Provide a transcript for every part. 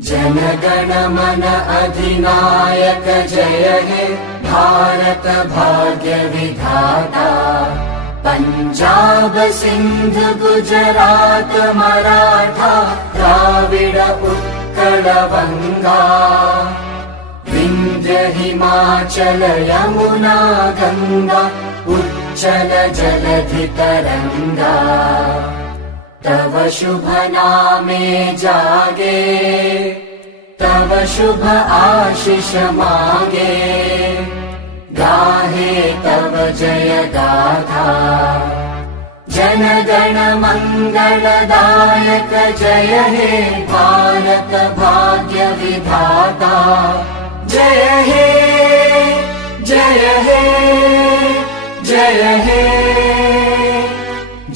जनगण मन अधिनायक जय हे भारत भाग्य विधाता। पंजाब सिंध गुजरात मराठा द्राविड उत्कल बंगा। विंध्य हिमाचल यमुना गंगा उच्चल जलधि तरंगा। तव शुभ नामे जागे तव शुभ आशीष मांगे। गाहे तव जय गाथा जन गण मंगलदायक जय हे भारत भाग्य विधाता। जय हे जय हे जय हे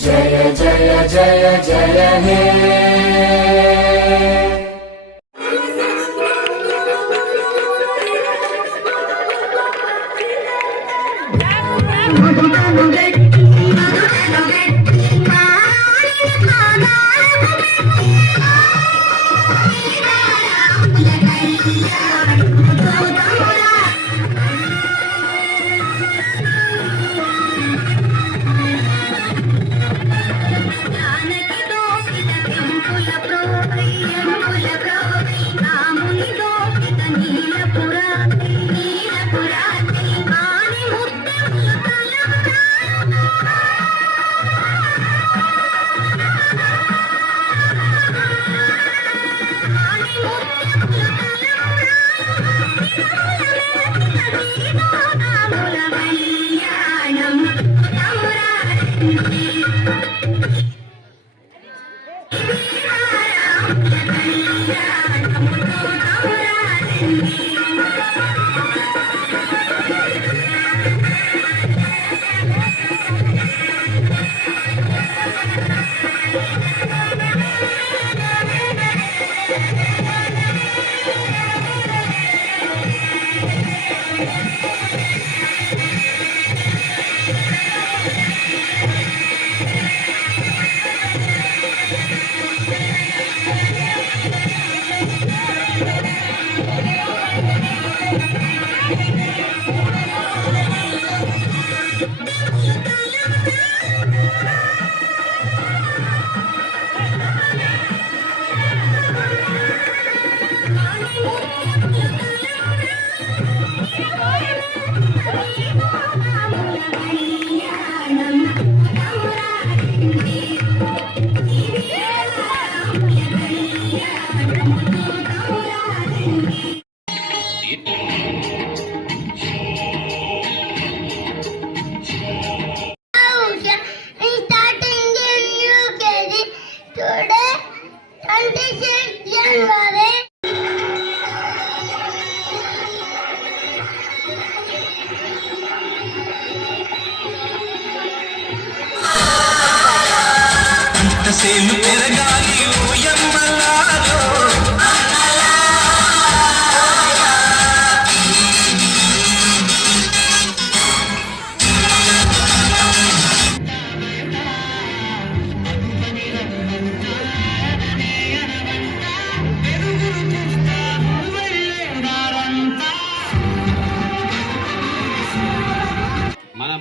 जय जय जय जय हे।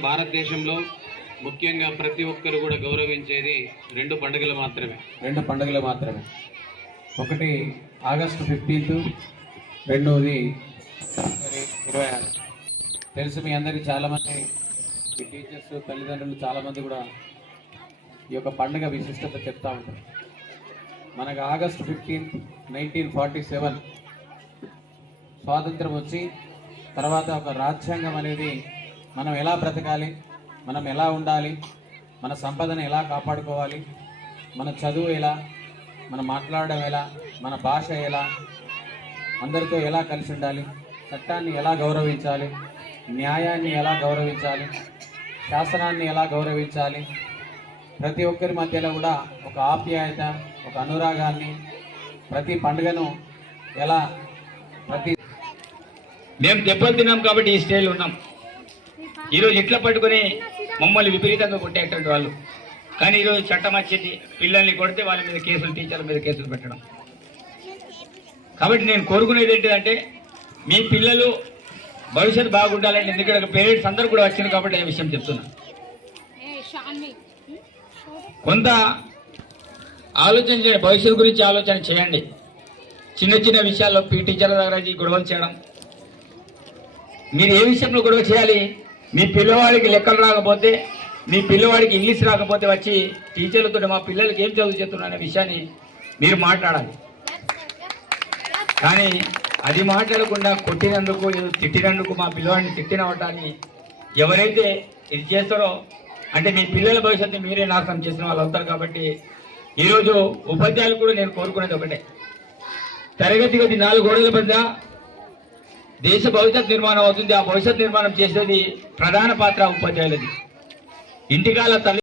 భారతదేశంలో ముఖ్యంగా ప్రతి ఒక్కరు కూడా గౌరవించేది రెండు పండుగలు మాత్రమే. ఒకటి ఆగస్టు 15, రెండవది 26. తెలుసు మీ అందరికీ చాలామంది ఈ టీచర్స్ తల్లిదండ్రులు చాలామంది కూడా ఈ యొక్క పండుగ విశిష్టత చెప్తూ ఉంటారు. మనకు ఆగస్టు 15, 1947 స్వాతంత్రం వచ్చి తర్వాత ఒక రాజ్యాంగం అనేది మనం ఎలా బ్రతకాలి, మనం ఎలా ఉండాలి, మన సంపదను ఎలా కాపాడుకోవాలి, మన చదువు ఎలా, మనం మాట్లాడడం ఎలా, మన భాష ఎలా, అందరితో ఎలా కలిసి ఉండాలి, చట్టాన్ని ఎలా గౌరవించాలి, న్యాయాన్ని ఎలా గౌరవించాలి, శాసనాన్ని ఎలా గౌరవించాలి, ప్రతి ఒక్కరి మధ్యలో కూడా ఒక ఆప్యాయత, ఒక అనురాగాన్ని, ప్రతి పండుగను ఎలా మేము దెబ్బతిన్నాం కాబట్టి ఈ స్టేజ్లో ఉన్నాం. ఈరోజు ఇట్లా పట్టుకుని మమ్మల్ని విపరీతంగా కొట్టేటువంటి వాళ్ళు, కానీ ఈరోజు చట్టం వచ్చింది, పిల్లల్ని కొడితే వాళ్ళ మీద కేసులు, టీచర్ల మీద కేసులు పెట్టడం. కాబట్టి నేను కోరుకునేది ఏంటిదంటే మీ పిల్లలు భవిష్యత్తు బాగుండాలంటే, ఎందుకంటే పేరెంట్స్ అందరూ కూడా వచ్చింది కాబట్టి ఆ విషయం చెప్తున్నా. కొంత ఆలోచన చేయండి, భవిష్యత్తు గురించి ఆలోచన చేయండి. చిన్న చిన్న విషయాల్లో టీచర్ల దగ్గర గొడవలు చేయడం, మీరు ఏ విషయంలో గొడవ చేయాలి? మీ పిల్లవాడికి లెక్కలు రాకపోతే, మీ పిల్లవాడికి ఇంగ్లీష్ రాకపోతే వచ్చి టీచర్లతో మా పిల్లలకి ఏం చదువు చెప్తున్నా అనే విషయాన్ని మీరు మాట్లాడాలి. కానీ అది మాట్లాడకుండా కొట్టినందుకు, తిట్టినందుకు, మా పిల్లవాడిని తిట్టినవటాన్ని ఎవరైతే ఇది చేస్తారో అంటే మీ పిల్లల భవిష్యత్తు మీరే నాశనం చేసిన వాళ్ళు అవుతారు. కాబట్టి ఈరోజు ఉపాధ్యాయులు కూడా నేను కోరుకునేది ఒకటే, తరగతి గది 4 గోడల మధ్య దేశ భవిష్యత్ నిర్మాణం అవుతుంది. ఆ భవిష్యత్ నిర్మాణం చేసేది ప్రధాన పాత్ర ఉపాధ్యాయులది. ఇంటికాల తల్లి